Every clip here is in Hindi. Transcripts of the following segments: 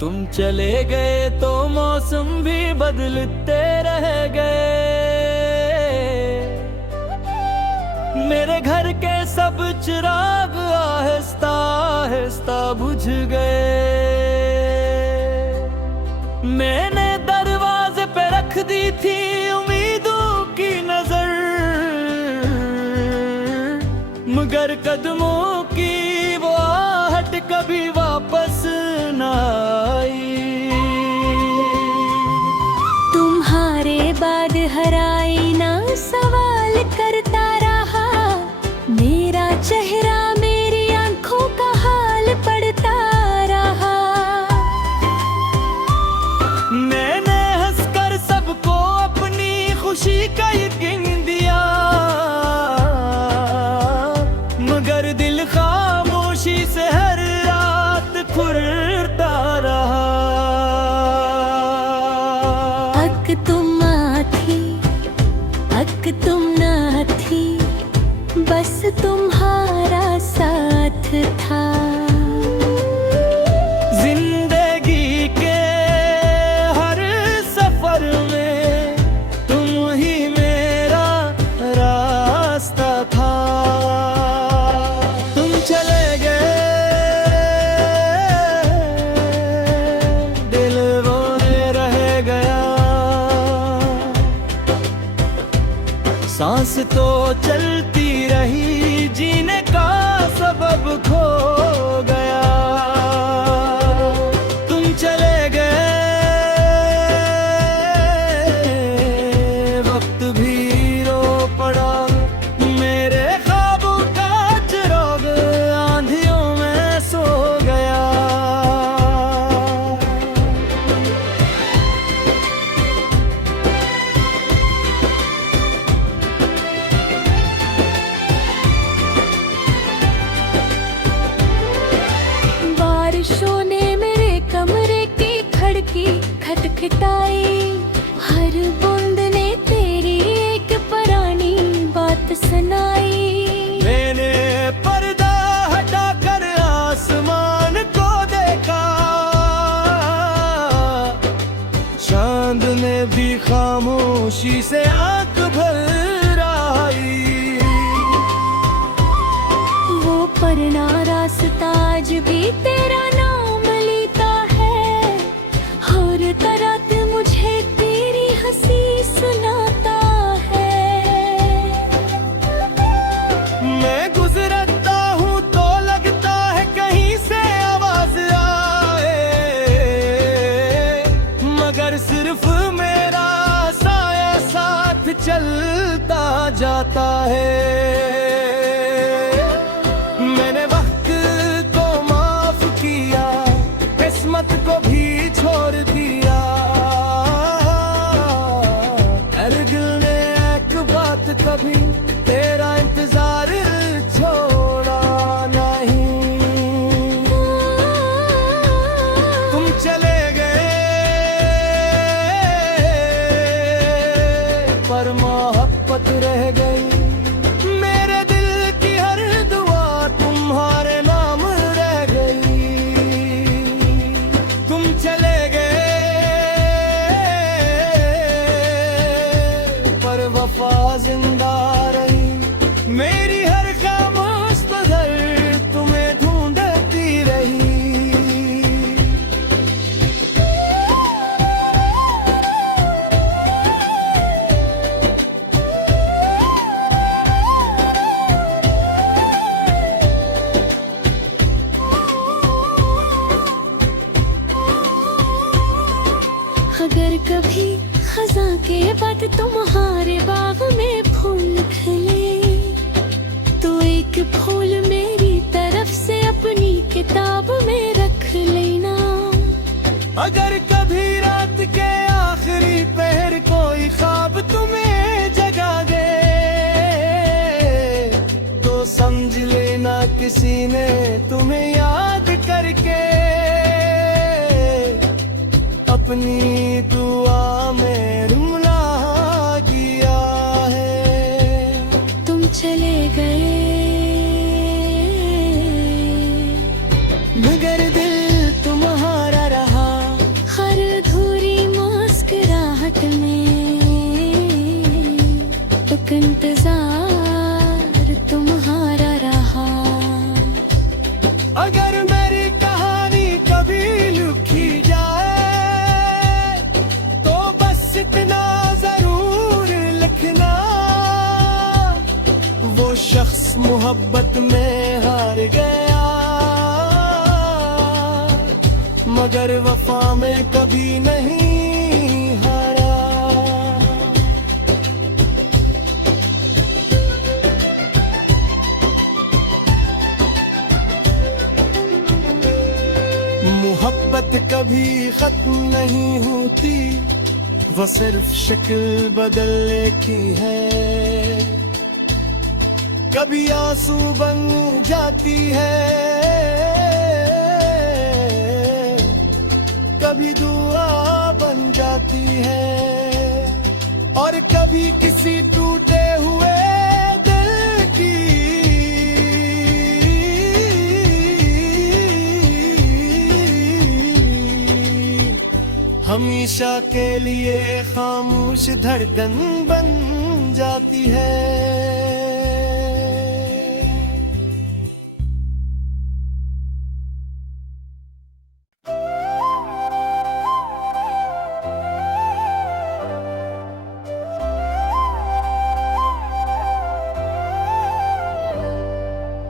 तुम चले गए तो मौसम भी बदलते रह गए। मेरे घर के सब चिराग आहिस्ता आहिस्ता बुझ गए। मैंने दरवाजे पे रख दी थी उम्मीदों की नजर, मगर कदमों की वो आहट कभी वापस न आई। तुम्हारे बाद हर आईना सवाल करता रहा, मेरा चेहरा मेरी आंखों का हाल पढ़ता रहा। मैंने हंसकर सबको अपनी खुशी का यकीन दिया, मगर दिल खामोशी से हर रात घुरता रहा। अक तुम थी, अक तुम ना थी, बस तुम्हारा साथ था। जिंदगी के हर सफर में तुम ही मेरा रास्ता था। तुम चले गए, दिल वो रह गया। सांस तो चलती रही, जीने का सबब खो गया। तुम चले गए, वक्त भी रो पड़ा। मेरे ख्वाबों का चिराग आंधियों में सो गया। बारिशों ने मेरे कमरे की खिड़की खटखटाई, हर बूंद ने तेरी एक पुरानी बात सुनाई। मैंने पर्दा हटाकर आसमान को देखा, चांद ने भी खामोशी से आंख भर आई। वो पढ़ना रास्ता आज भी तेरा नाम लेता है, और रात मुझे तेरी हंसी सुनाता है। मैं गुजरता हूँ तो लगता है कहीं से आवाज आए, मगर सिर्फ मेरा साया साथ चलता जाता है। मैंने वक्त को माफ किया, किस्मत को भी छोड़ दिया। हर दिल ने एक बात कभी तेरा इंतजार छोड़ा नहीं। तुम चले गए, पर मोहब्बत रह गई। मेरे दिल की हर दुआ तुम्हारे नाम रह गई। तुम चले गए, पर वफा जिंदा रही। मेरी हर खामोश नजर तुम्हें ढूंढती रही। अगर कभी खज़ां के बाद तुम्हारे बाग में फूल खिले, तो एक फूल मेरी तरफ से अपनी किताब में रख लेना। अगर कभी रात के आखिरी पहर कोई ख्वाब तुम्हें जगा दे, तो समझ लेना किसी ने तुम्हें याद करके अपनी दुआ में रुला दिया है। तुम चले गए, मगर दिल तुम्हारा रहा। मोहब्बत में हार गया, मगर वफा में कभी नहीं हारा। मोहब्बत कभी खत्म नहीं होती, वो सिर्फ शक्ल बदलने की है। कभी आंसू बन जाती है, कभी दुआ बन जाती है, और कभी किसी टूटे हुए दिल की हमेशा के लिए खामोश धड़कन बन जाती है।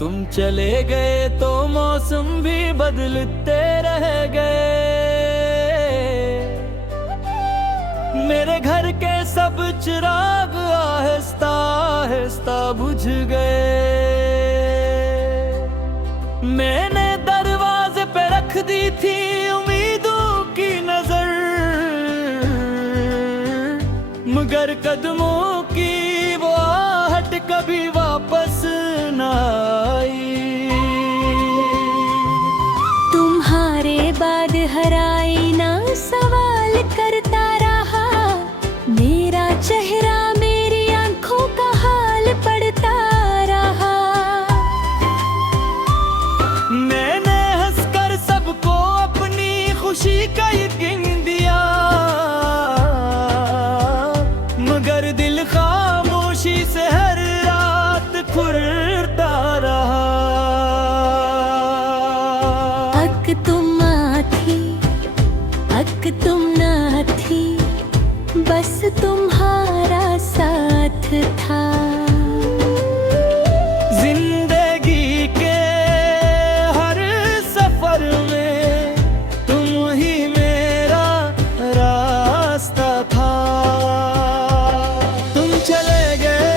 तुम चले गए तो मौसम भी बदलते रह गए, मेरे घर के सब चिराग आहिस्ता आहिस्ता बुझ गए। मैंने दरवाजे पे रख दी थी उम्मीदों की नजर, मगर कदमों की वो आहट कभी वापस न आई। तुम्हारे बाद हराई ना सवाल करता रहा, मेरा चेहरा मेरी आंखों का हाल पड़ता रहा। मैंने हंसकर सबको अपनी खुशी का यकीन दिया, मगर दिल खामोशी से हर रात घुरता रहा। अक तुम थी, अक तुम ना थी, बस तुम्हारा साथ था। जिंदगी के हर सफर में तुम ही मेरा रास्ता था। तुम चले गए,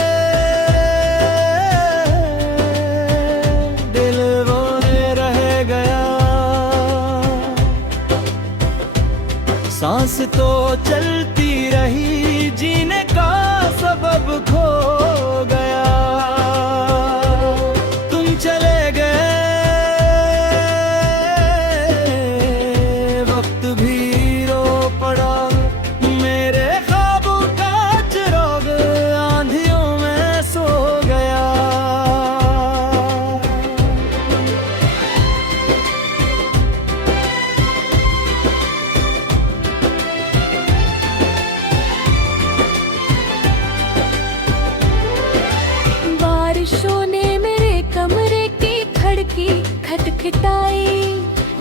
दिल रोने रह गया, सांस तो चलती रही, जीने का सबब खो गया। तुम चले गए, वक्त भी रो पड़ा, मेरे ख्वाबों का चिराग आंधियों में सो गया। बारिशों ने मेरे कमरे की खिड़की खटखटाई,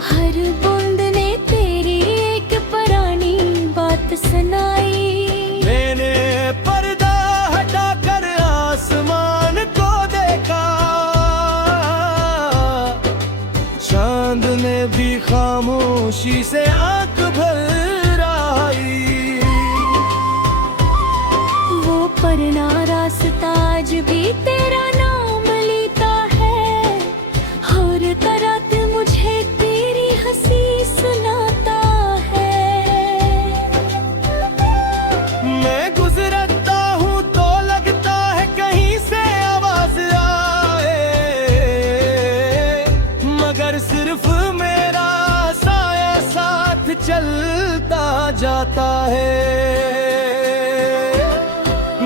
हर बूंद ने तेरी एक पुरानी बात सुनाई। मैंने पर्दा हटाकर आसमान को देखा, चांद ने भी खामोशी से आंख भर आई। वो परना रास्ता आज भी तेरा नाम लेता है, और रात मुझे तेरी हंसी सुनाता है। मैं गुजरता हूँ तो लगता है कहीं से आवाज आए, मगर सिर्फ मेरा साया साथ चलता जाता है।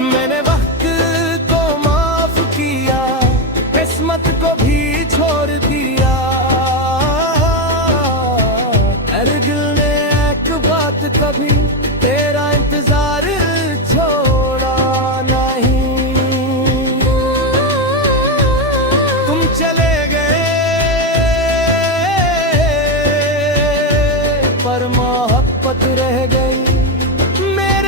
मैंने वक्त को माफ किया, किस्मत को भी छोड़ दिया, अरे दिल ने एक बात कभी तेरा इंतजार छोड़ा नहीं। तुम चले गए, पर मोहब्बत रह गई, मेरे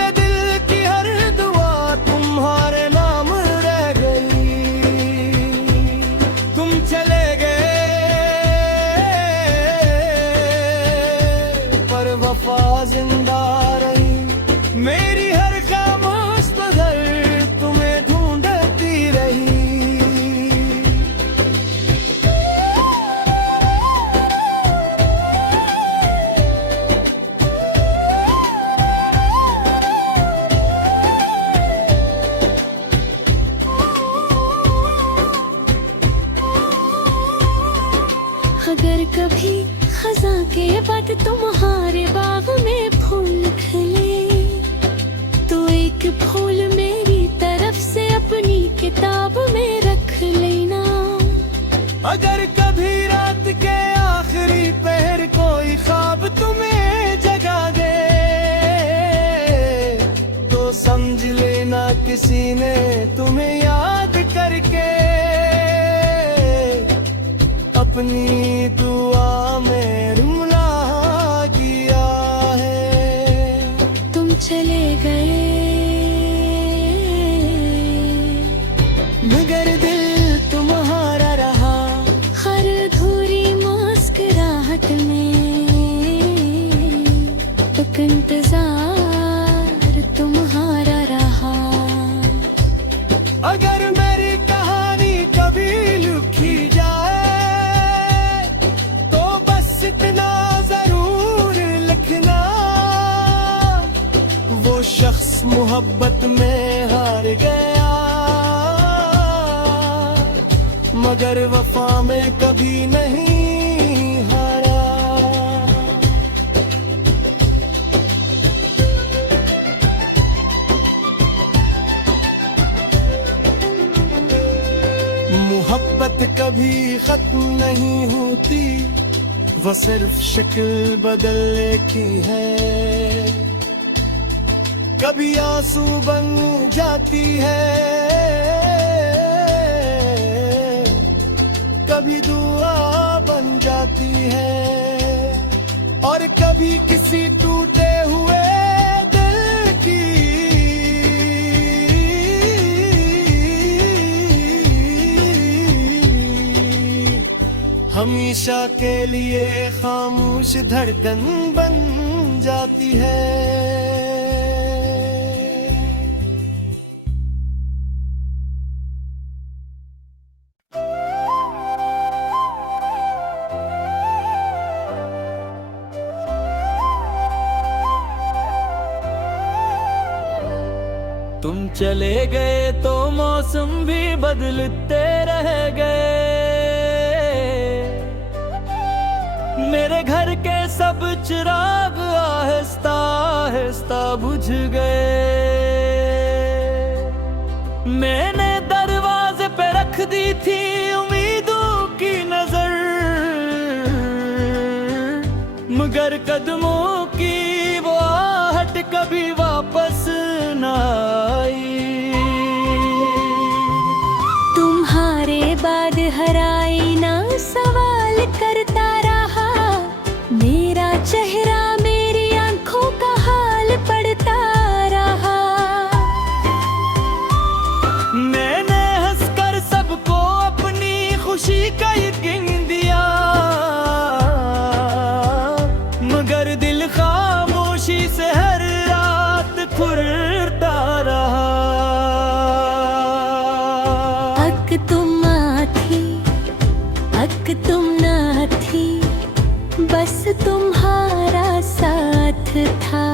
बाद तुम्हारे बाग में फूल खिले। तो एक फूल मेरी तरफ से अपनी किताब में रख लेना। अगर कभी रात के आखिरी पहर कोई ख्वाब तुम्हें जगा दे, तो समझ लेना किसी ने तुम्हें याद करके अपनी दुआ में रुला दिया है। तुम चले गए मगर दिल तुम्हारा रहा। हर अधूरी मुस्कुराहट में एक इंतजार तुम्हारा रहा। अगर मेरी कहानी कभी लिखी जाए, तो बस इतना जरूर लिखना, वो शख्स मोहब्बत में हार गया, मगर वफा में कभी नहीं हारा। मोहब्बत कभी खत्म नहीं होती, वो सिर्फ शक्ल बदलने की है। कभी आंसू बन जाती है, कभी दुआ बन जाती है, और कभी किसी टूटे हुए दिल की हमेशा के लिए खामोश धड़कन बन जाती है। तुम चले गए तो मौसम भी बदलते रह गए। मेरे घर के सब चिराग आहिस्ता आहिस्ता बुझ गए। मैंने दरवाजे पे रख दी थी उम्मीदों की नजर, मगर कदमों की वो आहट कभी वापस न आई। तुम्हारे बाद हराई ना सवाल करता रहा, मेरा चेहरा मेरी आंखों का हाल पड़ता रहा। मैंने हंसकर सबको अपनी खुशी का यकीन दिया, मगर दिल खामोशी से हर रात फुरता रहा। अक तुम थी, अक तुम ना थी, बस तुम्हारा साथ था।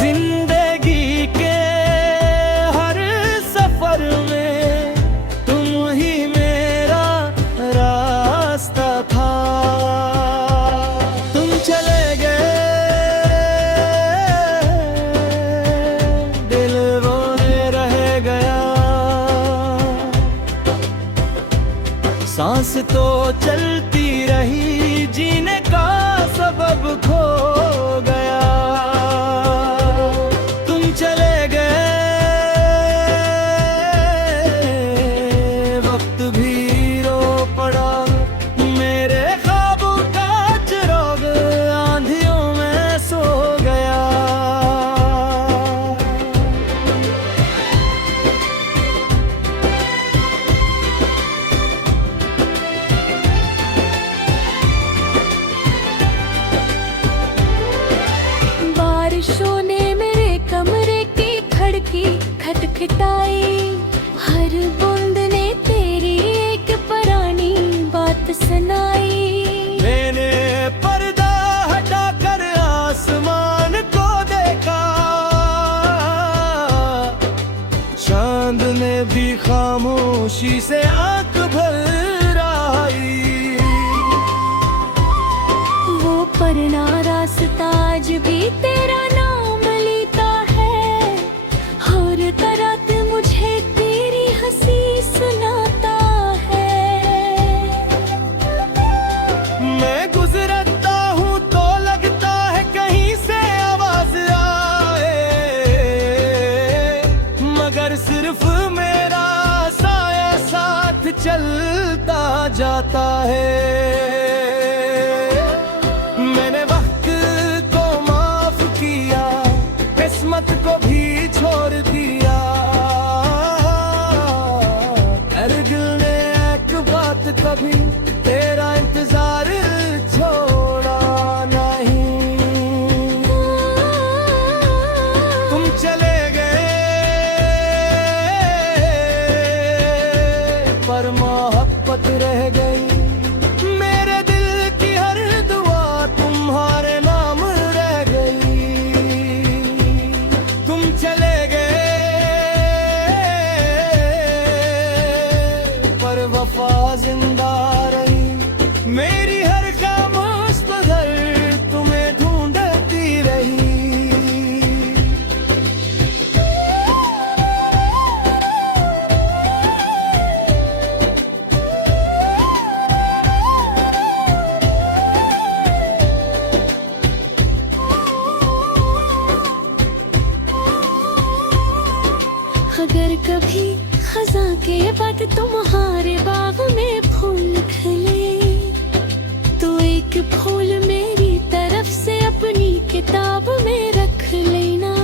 जिंदगी के हर सफर में तुम ही मेरा रास्ता था। तुम चले गए, दिल रोने रह गया। सांस तो चलती रही, जीने का सबब खो गया। तुम चले गए, वक्त भी रो पड़ा। मेरे ख्वाबों का चिराग आंधियों में सो गया। बारिशों ने मेरे कमरे की खिड़की खटखटाई, हर बूंद ने तेरी एक पुरानी बात सुनाई। मैंने पर्दा हटाकर आसमान को देखा, चांद ने भी खामोशी से आंख भर आई। भी तेरा नाम लेता है, हर रात मुझे तेरी हंसी सुनाता है। मैं गुजरता हूँ तो लगता है कहीं से आवाज आए, मगर सिर्फ मेरा साया साथ चलता जाता है। मैंने वक्त को माफ किया, किस्मत को भी छोड़ दिया, अरे दिल ने एक बात कभी तेरा इंतजार छोड़ा नहीं। तुम चले गए पर मोहब्बत रह गई, मेरे दिल की हर दुआ तुम्हारे नाम रह गई। तुम चले गए पर वफा जिंदा रही, मेरी हर खामोश नजर तुम्हें ढूंढती रही। अगर कभी खजा के बाद तुम्हारे बाग में फूल खिले, तो एक फूल मेरी तरफ से अपनी किताब में रख लेना।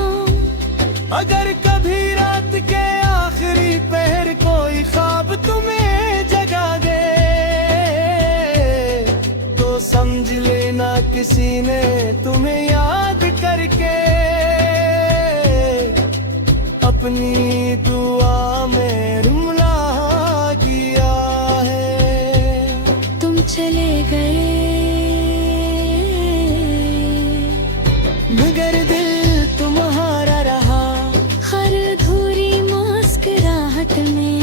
अगर कभी रात के आखिरी पहर कोई ख्वाब तुम्हें जगा दे, तो समझ लेना किसी ने तुम्हें याद करके अपनी दुआ में रुला दिया है। तुम चले गए मगर दिल तुम्हारा रहा, हर अधूरी मुस्कुराहट में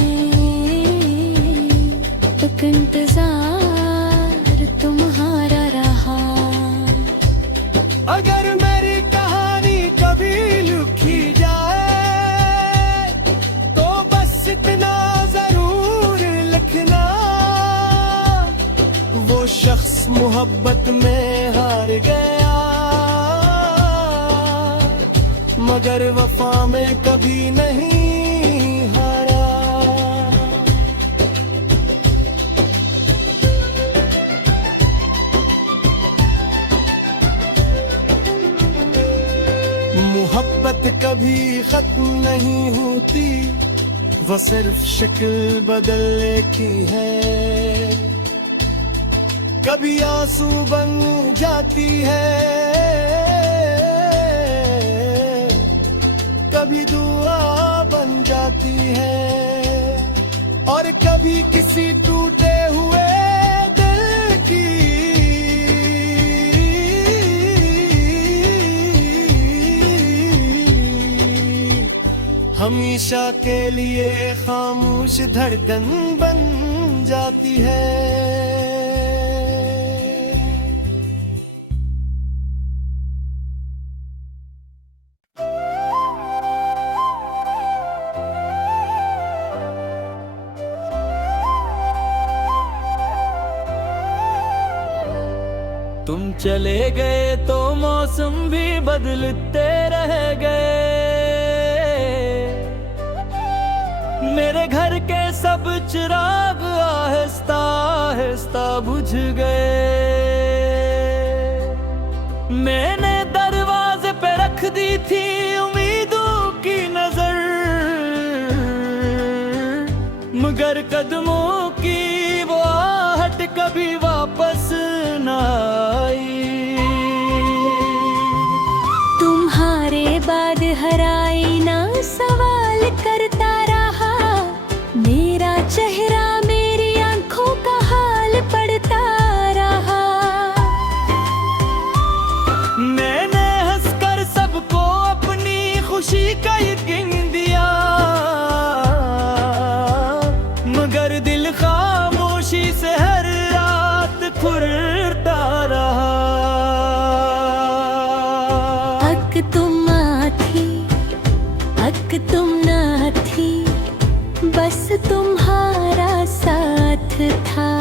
एक इंतजार तुम्हारा रहा। अगर मेरी कहानी कभी लिखी जाए, तो बस इतना जरूर लिखना, वो शख्स मोहब्बत में हार गया, मगर वफा में कभी नहीं हारा। मोहब्बत कभी खत्म नहीं होती, वो सिर्फ शक्ल बदलने की है। कभी आंसू बन जाती है, कभी दुआ बन जाती है, और कभी किसी टूटे हुए दिल की हमेशा के लिए खामोश धड़कन बन जाती है। तुम चले गए तो मौसम भी बदलते रह गए, मेरे घर के सब चिराग आहिस्ता आहिस्ता बुझ गए। मैंने दरवाजे पे रख दी थी उम्मीदों की नजर, मगर कदमों की वो आहट कभी वापस न आई। तुम्हारे बाद हर आईना सवाल करता रहा, मेरा चेहरा मेरी आंखों का हाल पढ़ता रहा। मैंने हंसकर सबको अपनी खुशी का यकीन दिया, मगर तुम आती, अक तुम ना थी, बस तुम्हारा साथ था।